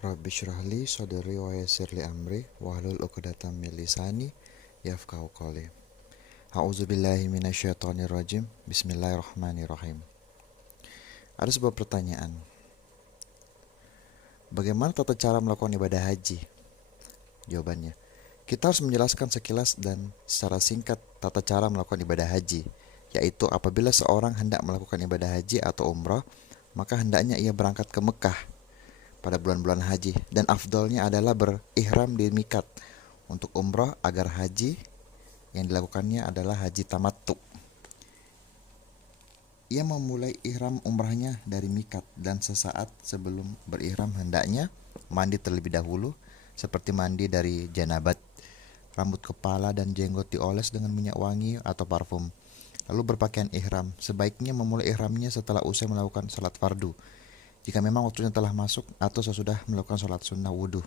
Rabbi shrah li sadri wa yassir li amri wahlul 'uqdatam min lisani yafqahu qawli. A'udzubillahi minasyaitonir rajim. Bismillahirrahmanirrahim. Ada sebuah pertanyaan. Bagaimana tata cara melakukan ibadah haji? Jawabannya, kita harus menjelaskan sekilas dan secara singkat tata cara melakukan ibadah haji, yaitu apabila seorang hendak melakukan ibadah haji atau umrah, maka hendaknya ia berangkat ke Mekah pada bulan-bulan haji, dan afdolnya adalah berihram di mikat untuk umrah agar haji yang dilakukannya adalah haji tamattu. Ia memulai ihram umrahnya dari mikat dan sesaat sebelum berihram hendaknya mandi terlebih dahulu seperti mandi dari janabat. Rambut kepala dan jenggot dioles dengan minyak wangi atau parfum. Lalu berpakaian ihram. Sebaiknya memulai ihramnya setelah usai melakukan sholat fardu, jika memang waktunya telah masuk, atau sesudah melakukan sholat sunnah wudhu.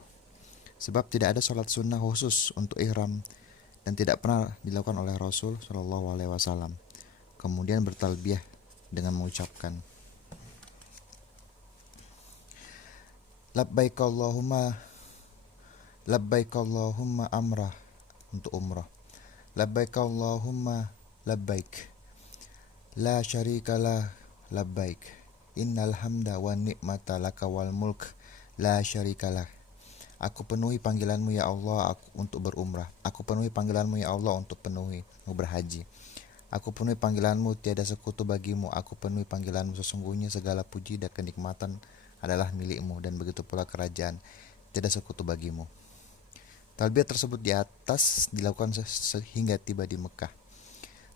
Sebab tidak ada sholat sunnah khusus untuk ihram dan tidak pernah dilakukan oleh Rasul Shallallahu Alaihi Wasallam. Kemudian bertalbiyah dengan mengucapkan labbaik Allahumma amrah untuk umrah, labbaik Allahumma labbaik la syarikalah labbaik innal hamda wa ni'mata laka wal mulk la syarikalah. Aku penuhi panggilanmu ya Allah untuk berumrah. Aku penuhi panggilanmu ya Allah untuk berhaji. Aku penuhi panggilanmu, tiada sekutu bagimu. Aku penuhi panggilanmu, sesungguhnya segala puji dan kenikmatan adalah milikmu, dan begitu pula kerajaan, tiada sekutu bagimu. Talbiyah tersebut di atas dilakukan sehingga tiba di Mekah.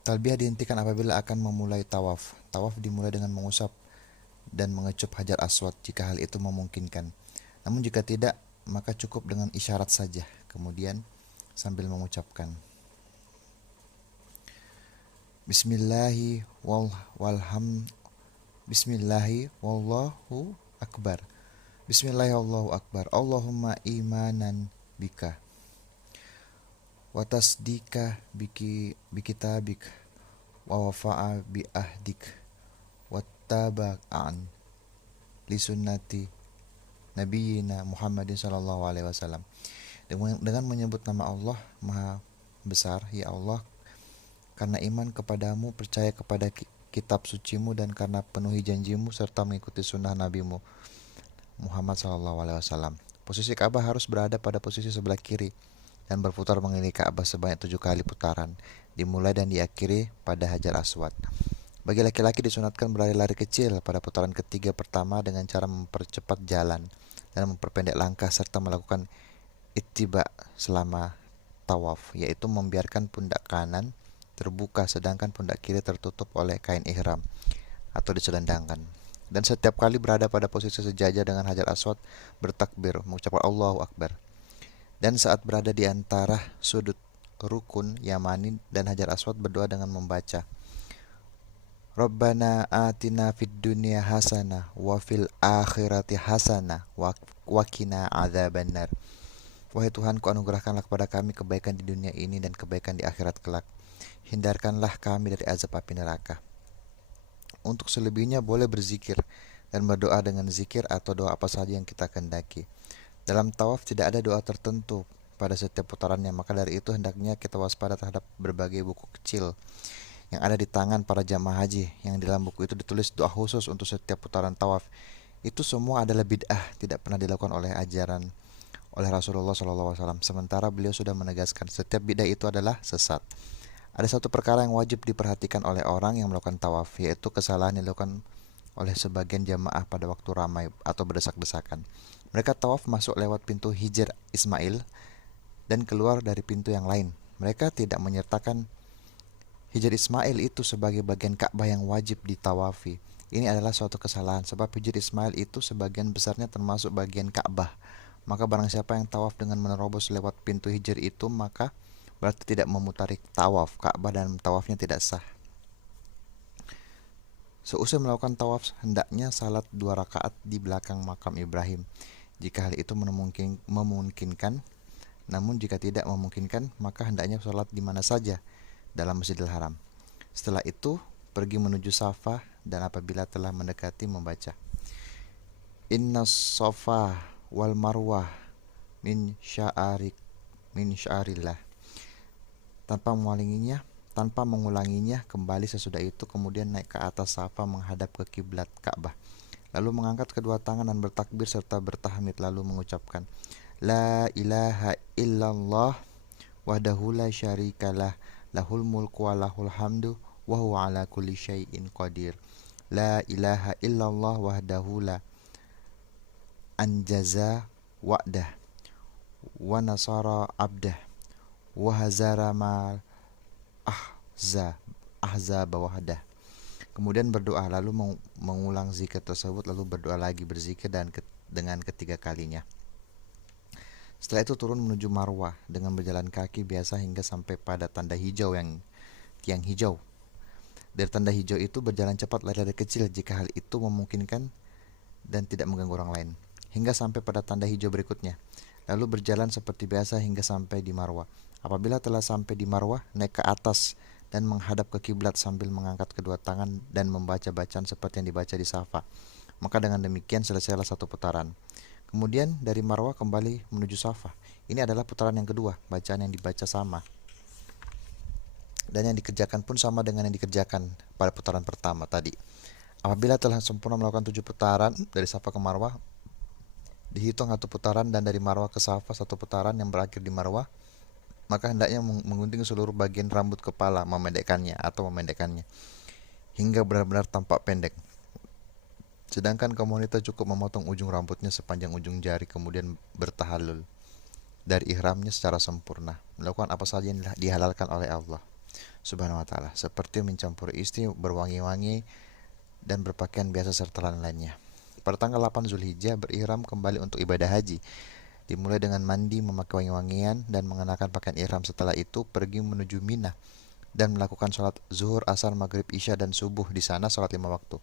Talbiyah dihentikan apabila akan memulai tawaf. Tawaf dimulai dengan mengusap dan mengecup hajar aswad jika hal itu memungkinkan. Namun jika tidak, maka cukup dengan isyarat saja. Kemudian sambil mengucapkan Bismillahi Bismillahi wallahu akbar. Bismillahi wallahu akbar. Allahumma imanan bika wa tasdika bikitabik wa wafa'a bi ahdik wa taba'an li sunnati Nabiyina Muhammadin sallallahu alaihi wasallam. Dengan menyebut nama Allah Maha Besar, ya Allah, karena iman kepadamu, percaya kepada kitab sucimu, dan karena penuhi janjimu serta mengikuti sunnah nabimu Muhammad SAW. Posisi Ka'bah harus berada pada posisi sebelah kiri dan berputar mengelilingi Ka'bah sebanyak 7 kali putaran, dimulai dan diakhiri pada Hajar Aswad. Bagi laki-laki disunatkan berlari-lari kecil pada putaran ketiga pertama dengan cara mempercepat jalan dan memperpendek langkah serta melakukan ittiba selama tawaf, yaitu membiarkan pundak kanan terbuka sedangkan pundak kiri tertutup oleh kain ihram atau diselendangkan. Dan setiap kali berada pada posisi sejajar dengan Hajar Aswad, bertakbir, mengucapkan Allahu Akbar. Dan saat berada di antara sudut rukun Yamani dan Hajar Aswad, berdoa dengan membaca Rabbana atina fid dunya hasanah wa fil akhirati hasanah wa qina adzabannar. Wahai Tuhanku, anugerahkanlah kepada kami kebaikan di dunia ini dan kebaikan di akhirat kelak. Hindarkanlah kami dari azab api neraka. Untuk selebihnya boleh berzikir dan berdoa dengan zikir atau doa apa saja yang kita kehendaki. Dalam tawaf tidak ada doa tertentu pada setiap putarannya, maka dari itu hendaknya kita waspada terhadap berbagai buku kecil yang ada di tangan para jamaah haji, yang dalam buku itu ditulis doa khusus untuk setiap putaran tawaf. Itu semua adalah bid'ah, tidak pernah dilakukan oleh Rasulullah SAW. Sementara beliau sudah menegaskan setiap bid'ah itu adalah sesat. Ada satu perkara yang wajib diperhatikan oleh orang yang melakukan tawaf, yaitu kesalahan yang dilakukan oleh sebagian jamaah pada waktu ramai atau berdesak-desakan. Mereka tawaf masuk lewat pintu Hijr Ismail dan keluar dari pintu yang lain. Mereka tidak menyertakan Hijr Ismail itu sebagai bagian Ka'bah yang wajib ditawafi. Ini adalah suatu kesalahan, sebab Hijr Ismail itu sebagian besarnya termasuk bagian Ka'bah. Maka barang siapa yang tawaf dengan menerobos lewat pintu Hijr itu, maka berarti tidak memutari tawaf Ka'bah dan tawafnya tidak sah. Seusai melakukan tawaf, hendaknya salat 2 rakaat di belakang makam Ibrahim jika hal itu memungkinkan. Namun jika tidak memungkinkan, maka hendaknya salat di mana saja dalam Masjidil Haram. Setelah itu pergi menuju Safa, dan apabila telah mendekati membaca Inna Safa wal marwah min sya'arillah. Tanpa mengulanginya kembali sesudah itu, kemudian naik ke atas Safa menghadap ke kiblat Ka'bah. Lalu mengangkat kedua tangan dan bertakbir serta bertahmid, lalu mengucapkan La ilaha illallah wahdahu la syarikalah, lahul mulku wa lahul hamdu wa huwa ala kulli syai'in qadir. La ilaha illallah wahdahu la anjaza wa'dah wa nasara abdah wa hazara ma ahzab wahdah. Kemudian berdoa, lalu mengulang zikir tersebut, lalu berdoa lagi, berzikir dengan ketiga kalinya. Setelah itu turun menuju Marwah dengan berjalan kaki biasa hingga sampai pada tanda hijau tiang hijau. Dari tanda hijau itu berjalan cepat, lari kecil jika hal itu memungkinkan dan tidak mengganggu orang lain, hingga sampai pada tanda hijau berikutnya. Lalu berjalan seperti biasa hingga sampai di Marwah. Apabila telah sampai di Marwah, naik ke atas dan menghadap ke kiblat sambil mengangkat kedua tangan dan membaca bacaan seperti yang dibaca di Safa. Maka dengan demikian selesailah satu putaran. Kemudian dari Marwah kembali menuju Safa. Ini adalah putaran yang kedua, bacaan yang dibaca sama. Dan yang dikerjakan pun sama dengan yang dikerjakan pada putaran pertama tadi. Apabila telah sempurna melakukan 7 putaran dari Safa ke Marwah, dihitung 1 putaran, dan dari Marwah ke Safa 1 putaran yang berakhir di Marwah, maka hendaknya menggunting seluruh bagian rambut kepala, memendekkannya hingga benar-benar tampak pendek. Sedangkan kaum wanita cukup memotong ujung rambutnya sepanjang ujung jari, kemudian bertahalul dari ihramnya secara sempurna, melakukan apa saja yang dihalalkan oleh Allah Subhanahu wa taala, seperti mencampuri istri, berwangi-wangi, dan berpakaian biasa serta lain-lainnya. Pada tanggal 8 Zulhijjah berihram kembali untuk ibadah haji. Dimulai dengan mandi, memakai wangi-wangian, dan mengenakan pakaian ihram. Setelah itu pergi menuju Mina dan melakukan sholat zuhur, asar, maghrib, isya, dan subuh. Di sana sholat 5 waktu.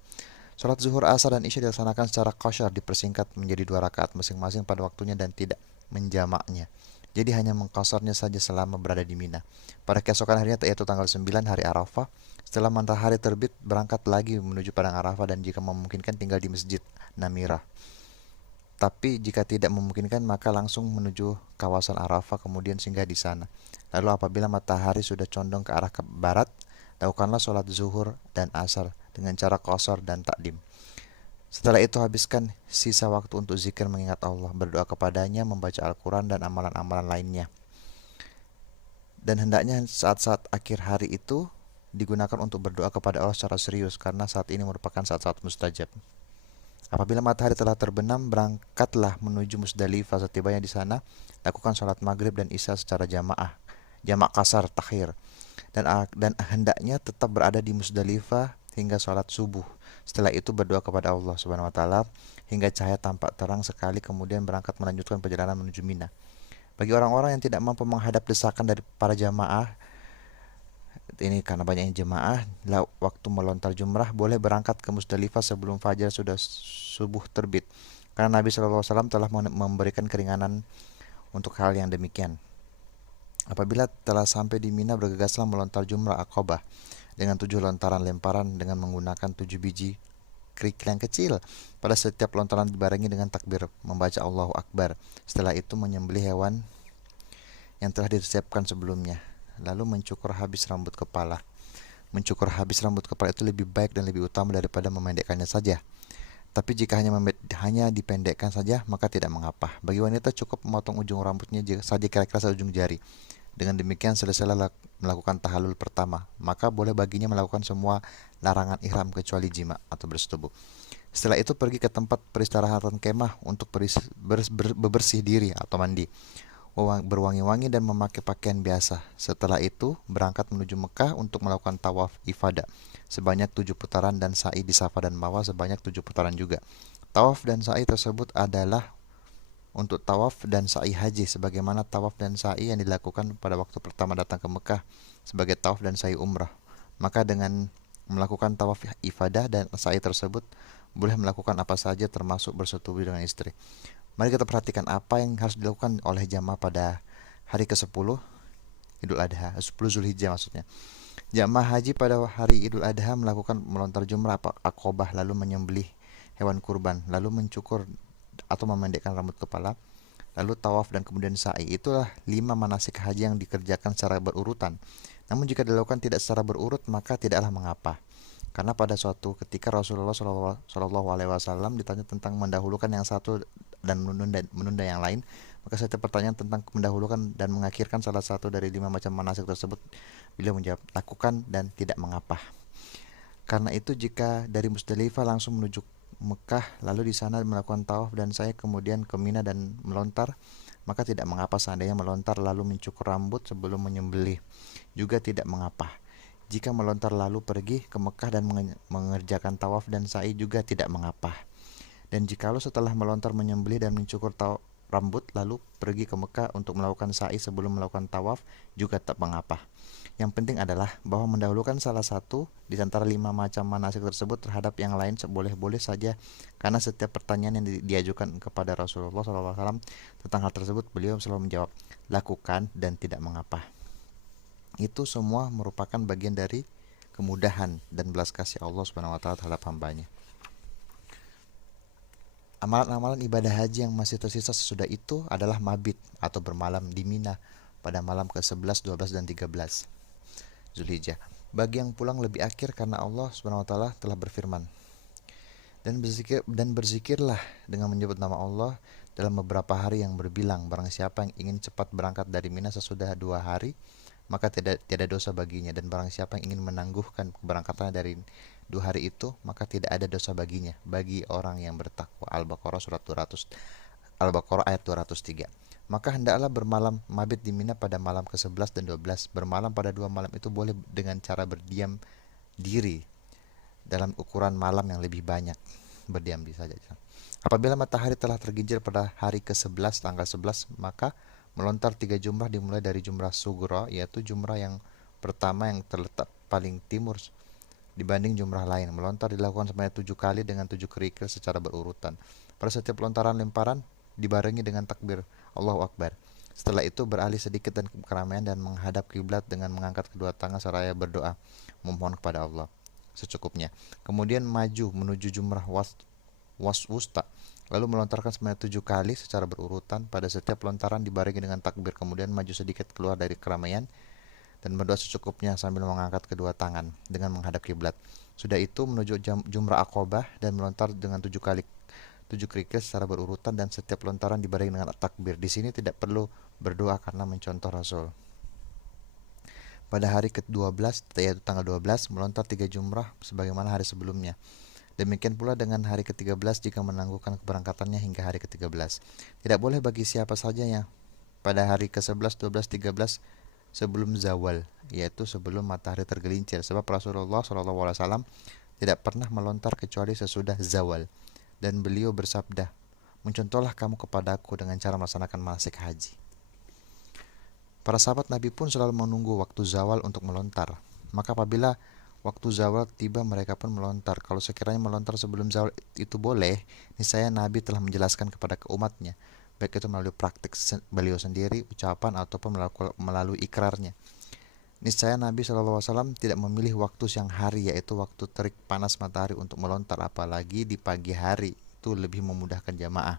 Sholat zuhur, asar, dan isya dilaksanakan secara qasyar, dipersingkat menjadi 2 rakaat masing-masing pada waktunya dan tidak menjamaknya. Jadi hanya mengqasarnya saja selama berada di Mina. Pada keesokan harinya, yaitu tanggal 9 hari Arafah, setelah matahari terbit, berangkat lagi menuju padang Arafah, dan jika memungkinkan tinggal di Masjid Namirah. Tapi jika tidak memungkinkan, maka langsung menuju kawasan Arafah, kemudian singgah di sana. Lalu apabila matahari sudah condong ke arah barat, lakukanlah sholat zuhur dan asar dengan cara qasar dan takdim. Setelah itu habiskan sisa waktu untuk zikir, mengingat Allah, berdoa kepadanya, membaca Al-Quran, dan amalan-amalan lainnya. Dan hendaknya saat-saat akhir hari itu digunakan untuk berdoa kepada Allah secara serius, karena saat ini merupakan saat-saat mustajab. Apabila matahari telah terbenam, berangkatlah menuju Musdalifah. Setibanya di sana, lakukan sholat maghrib dan isya secara jamak kasar, takhir. Dan hendaknya tetap berada di Musdalifah hingga sholat subuh. Setelah itu berdoa kepada Allah Subhanahu wa taala hingga cahaya tampak terang sekali, kemudian berangkat melanjutkan perjalanan menuju Mina. Bagi orang-orang yang tidak mampu menghadap desakan dari para jamaah, ini karena banyaknya jemaah, waktu melontar jumrah boleh berangkat ke Musdalifah sebelum fajar sudah subuh terbit, karena Nabi SAW telah memberikan keringanan untuk hal yang demikian. Apabila telah sampai di Mina, bergegaslah melontar jumrah Aqabah dengan 7 lontaran lemparan dengan menggunakan 7 biji kerikil yang kecil. Pada setiap lontaran dibarengi dengan takbir, membaca Allahu Akbar. Setelah itu menyembelih hewan yang telah disiapkan sebelumnya, lalu mencukur habis rambut kepala. Mencukur habis rambut kepala itu lebih baik dan lebih utama daripada memendekkannya saja. Tapi jika hanya dipendekkan saja, maka tidak mengapa. Bagi wanita cukup memotong ujung rambutnya saja kira-kira seujung jari. Dengan demikian selesailah melakukan tahalul pertama. Maka boleh baginya melakukan semua larangan ihram kecuali jima atau bersetubuh. Setelah itu pergi ke tempat peristirahatan kemah untuk bebersih diri atau mandi, berwangi-wangi, dan memakai pakaian biasa. Setelah itu berangkat menuju Mekah untuk melakukan tawaf ifadah sebanyak 7 putaran dan sa'i di Safa dan Marwah sebanyak 7 putaran juga. Tawaf dan sa'i tersebut adalah untuk tawaf dan sa'i haji, sebagaimana tawaf dan sa'i yang dilakukan pada waktu pertama datang ke Mekah sebagai tawaf dan sa'i umrah. Maka dengan melakukan tawaf ifadah dan sa'i tersebut boleh melakukan apa saja termasuk bersetubuh dengan istri. Mari kita perhatikan apa yang harus dilakukan oleh jamaah pada hari ke-10 Idul Adha, 10 Zulhijjah maksudnya. Jamaah haji pada hari Idul Adha melakukan melontar jumrah Aqabah, lalu menyembelih hewan kurban, lalu mencukur atau memendekkan rambut kepala, lalu tawaf dan kemudian sa'i. Itulah 5 manasik haji yang dikerjakan secara berurutan. Namun jika dilakukan tidak secara berurut maka tidaklah mengapa. Karena pada suatu ketika Rasulullah Shallallahu Alaihi Wasallam ditanya tentang mendahulukan yang satu dan menunda yang lain, maka setiap pertanyaan tentang mendahulukan dan mengakhirkan salah satu dari 5 macam manasik tersebut, beliau menjawab lakukan dan tidak mengapa. Karena itu jika dari Musdalifah langsung menuju Mekah lalu di sana melakukan tawaf dan saya kemudian ke Mina dan melontar, maka tidak mengapa seandainya melontar lalu mencukur rambut sebelum menyembelih, juga tidak mengapa. Jika melontar lalu pergi ke Mekah dan mengerjakan tawaf dan sa'i juga tidak mengapa. Dan jikalau setelah melontar menyembelih dan mencukur rambut lalu pergi ke Mekah untuk melakukan sa'i sebelum melakukan tawaf juga tak mengapa. Yang penting adalah bahwa mendahulukan salah satu di antara 5 macam manasik tersebut terhadap yang lain boleh-boleh saja, karena setiap pertanyaan yang diajukan kepada Rasulullah SAW tentang hal tersebut beliau selalu menjawab lakukan dan tidak mengapa. Itu semua merupakan bagian dari kemudahan dan belas kasih Allah Subhanahu wa taala terhadap hambanya. Amalan-amalan ibadah haji yang masih tersisa sesudah itu adalah mabit atau bermalam di Mina pada malam ke-11, 12 dan 13 Zulhijjah. Bagi yang pulang lebih akhir karena Allah Subhanahu wa taala telah berfirman, dan berzikirlah dengan menyebut nama Allah dalam beberapa hari yang berbilang. Barang siapa yang ingin cepat berangkat dari Mina sesudah 2 hari, maka tiada dosa baginya, dan barang siapa yang ingin menangguhkan keberangkatannya dari 2 hari itu, maka tidak ada dosa baginya bagi orang yang bertakwa. Al-Baqarah ayat 203. Maka hendaklah bermalam mabit di Mina pada malam ke-11 dan 12. Bermalam pada 2 malam itu boleh dengan cara berdiam diri dalam ukuran malam yang lebih banyak. Berdiam diri saja. Apabila matahari telah tergelincir pada hari ke-11 tanggal 11, maka melontar 3 jumrah dimulai dari jumrah sugro, yaitu jumrah yang pertama yang terletak paling timur dibanding jumrah lain. Melontar dilakukan sebanyak 7 kali dengan 7 kerikil secara berurutan. Pada setiap lontaran lemparan dibarengi dengan takbir Allahu Akbar. Setelah itu beralih sedikit dan keramaian dan menghadap kiblat dengan mengangkat kedua tangan seraya berdoa memohon kepada Allah secukupnya. Kemudian maju menuju jumrah wusta, lalu melontarkan sebanyak 7 kali secara berurutan. Pada setiap lontaran dibarengi dengan takbir. Kemudian maju sedikit keluar dari keramaian dan berdoa secukupnya sambil mengangkat kedua tangan dengan menghadap kiblat. Sudah itu menuju jumrah Aqabah dan melontar dengan 7 kerikil secara berurutan, dan setiap lontaran dibarengi dengan takbir. Di sini tidak perlu berdoa karena mencontoh Rasul. Pada hari ke-12 yaitu tanggal 12 melontar 3 jumrah sebagaimana hari sebelumnya. Demikian pula dengan hari ke-13 jika menangguhkan keberangkatannya hingga hari ke-13. Tidak boleh bagi siapa saja yang pada hari ke-11, 12, 13 sebelum zawal, yaitu sebelum matahari tergelincir, sebab Rasulullah SAW tidak pernah melontar kecuali sesudah zawal. Dan beliau bersabda, mencontohlah kamu kepadaku dengan cara melaksanakan manasik haji. Para sahabat Nabi pun selalu menunggu waktu zawal untuk melontar. Maka apabila waktu zawal tiba mereka pun melontar. Kalau sekiranya melontar sebelum zawal itu boleh, niscaya Nabi telah menjelaskan kepada umatnya, baik itu melalui praktik beliau sendiri, ucapan ataupun melalui ikrarnya. Niscaya Nabi SAW tidak memilih waktu siang hari, yaitu waktu terik panas matahari untuk melontar, apalagi di pagi hari, itu lebih memudahkan jamaah.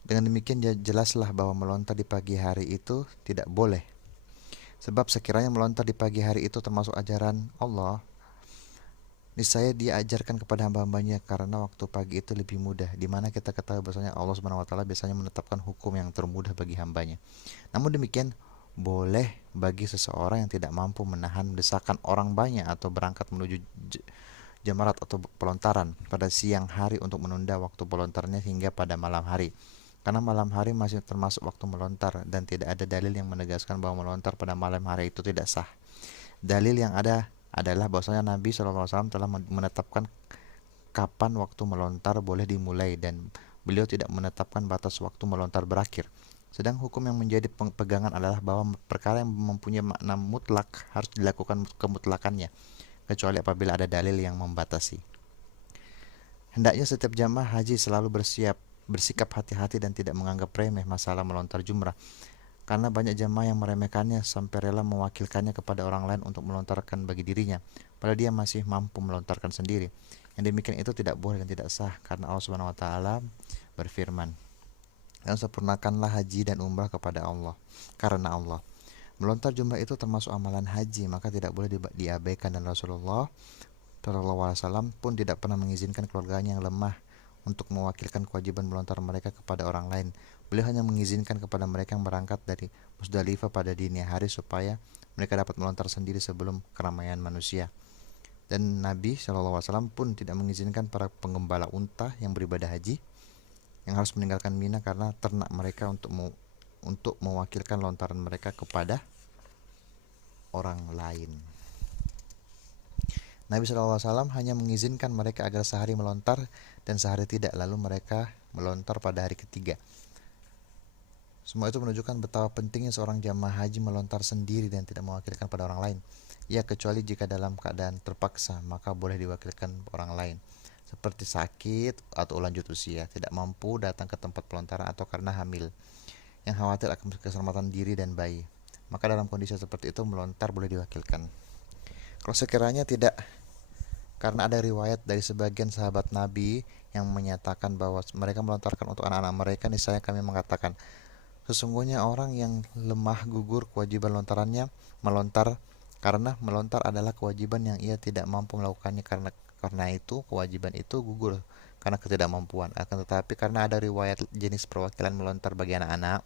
Dengan demikian jelaslah bahwa melontar di pagi hari itu tidak boleh. Sebab sekiranya melontar di pagi hari itu termasuk ajaran Allah, niscaya dia ajarkan kepada hamba-hambanya, karena waktu pagi itu lebih mudah, dimana kita ketahui bahwasanya Allah Subhanahu wa taala biasanya menetapkan hukum yang termudah bagi hambanya. Namun demikian, boleh bagi seseorang yang tidak mampu menahan desakan orang banyak atau berangkat menuju jamarat atau pelontaran pada siang hari untuk menunda waktu pelontarnya hingga pada malam hari. Karena malam hari masih termasuk waktu melontar dan tidak ada dalil yang menegaskan bahwa melontar pada malam hari itu tidak sah. Dalil yang ada adalah bahwasanya Nabi SAW telah menetapkan kapan waktu melontar boleh dimulai, dan beliau tidak menetapkan batas waktu melontar berakhir. Sedang hukum yang menjadi pegangan adalah bahwa perkara yang mempunyai makna mutlak harus dilakukan kemutlakannya, kecuali apabila ada dalil yang membatasi. Hendaknya setiap jamaah haji selalu bersikap hati-hati dan tidak menganggap remeh masalah melontar jumrah, karena banyak jamaah yang meremehkannya sampai rela mewakilkannya kepada orang lain untuk melontarkan bagi dirinya, padahal dia masih mampu melontarkan sendiri. Yang demikian itu tidak boleh dan tidak sah, karena Allah Subhanahu wa taala berfirman, dan sempurnakanlah haji dan umrah kepada Allah, karena Allah. Melontar jumrah itu termasuk amalan haji, maka tidak boleh diabaikan, dan Rasulullah SAW pun tidak pernah mengizinkan keluarganya yang lemah untuk mewakilkan kewajiban melontar mereka kepada orang lain. Beliau hanya mengizinkan kepada mereka yang berangkat dari Musdalifah pada dini hari supaya mereka dapat melontar sendiri sebelum keramaian manusia. Dan Nabi SAW pun tidak mengizinkan para penggembala unta yang beribadah haji yang harus meninggalkan Mina karena ternak mereka untuk mewakilkan lontaran mereka kepada orang lain. Nabi SAW hanya mengizinkan mereka agar sehari melontar dan sehari tidak, lalu mereka melontar pada hari ketiga. Semua itu menunjukkan betapa pentingnya seorang jamaah haji melontar sendiri dan tidak mewakilkan pada orang lain. Ya, kecuali jika dalam keadaan terpaksa, maka boleh diwakilkan orang lain, seperti sakit atau lanjut usia, tidak mampu datang ke tempat pelontaran, atau karena hamil yang khawatir akan keselamatan diri dan bayi. Maka dalam kondisi seperti itu melontar boleh diwakilkan. Kalau sekiranya tidak, karena ada riwayat dari sebagian sahabat Nabi yang menyatakan bahwa mereka melontarkan untuk anak-anak mereka, niscaya kami mengatakan, sesungguhnya orang yang lemah gugur kewajiban lontarannya melontar, karena melontar adalah kewajiban yang ia tidak mampu melakukannya, karena itu kewajiban itu gugur karena ketidakmampuan. Akan tetapi karena ada riwayat jenis perwakilan melontar bagi anak-anak,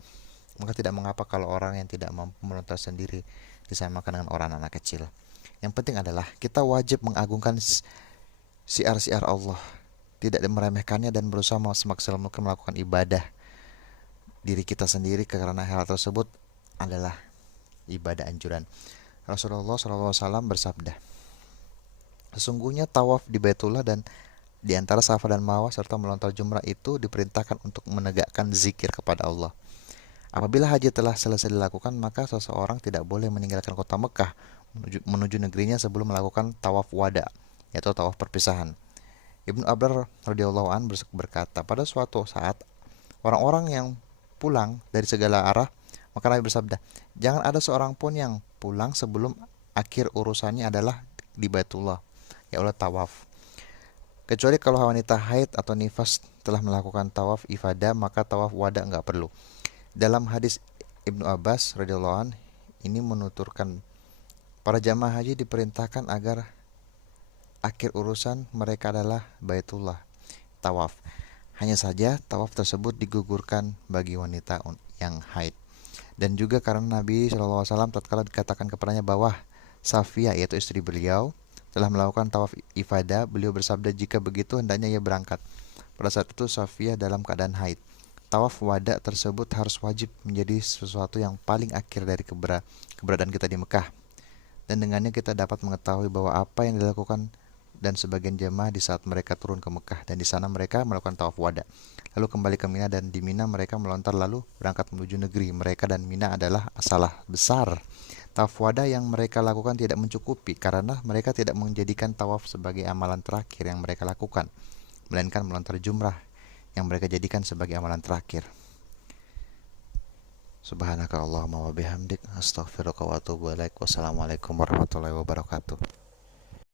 maka tidak mengapa kalau orang yang tidak mampu melontar sendiri disamakan dengan orang anak kecil. Yang penting adalah kita wajib mengagungkan syiar-syiar Allah, tidak meremehkannya, dan berusaha semaksimal mungkin melakukan ibadah diri kita sendiri, karena hal tersebut adalah ibadah anjuran. Rasulullah SAW bersabda, sesungguhnya tawaf di Baitullah dan di antara Safa dan Marwah serta melontar jumrah itu diperintahkan untuk menegakkan zikir kepada Allah. Apabila haji telah selesai dilakukan, maka seseorang tidak boleh meninggalkan kota Mekah menuju negerinya sebelum melakukan tawaf wada, yaitu tawaf perpisahan. Ibnu Abdar radhiyallahu an berkata, pada suatu saat orang-orang yang pulang dari segala arah, maka Nabi bersabda, jangan ada seorang pun yang pulang sebelum akhir urusannya adalah di Baitullah, ya Allah tawaf. Kecuali kalau wanita haid atau nifas telah melakukan tawaf ifadah, maka tawaf wada enggak perlu. Dalam hadis Ibnu Abbas radhiyallahu an ini menuturkan, para jamaah haji diperintahkan agar akhir urusan mereka adalah Baitullah, tawaf. Hanya saja tawaf tersebut digugurkan bagi wanita yang haid. Dan juga karena Nabi SAW tatkala dikatakan kepadanya bahwa Safiyah, yaitu istri beliau, telah melakukan tawaf ifadah, beliau bersabda, jika begitu hendaknya ia berangkat. Pada saat itu Safiyah dalam keadaan haid. Tawaf wada tersebut harus wajib menjadi sesuatu yang paling akhir dari keberadaan kita di Mekah. Dan dengannya kita dapat mengetahui bahwa apa yang dilakukan dan sebagian jemaah di saat mereka turun ke Mekah, dan di sana mereka melakukan tawaf wada, lalu kembali ke Mina, dan di Mina mereka melontar lalu berangkat menuju negeri mereka, dan Mina adalah salah besar. Tawaf wada yang mereka lakukan tidak mencukupi karena mereka tidak menjadikan tawaf sebagai amalan terakhir yang mereka lakukan, melainkan melontar jumrah yang mereka jadikan sebagai amalan terakhir. Subhanaka Allahumma wa bihamdik, astaghfiruka wa atubu ilaik. Wassalamualaikum warahmatullahi wabarakatuh.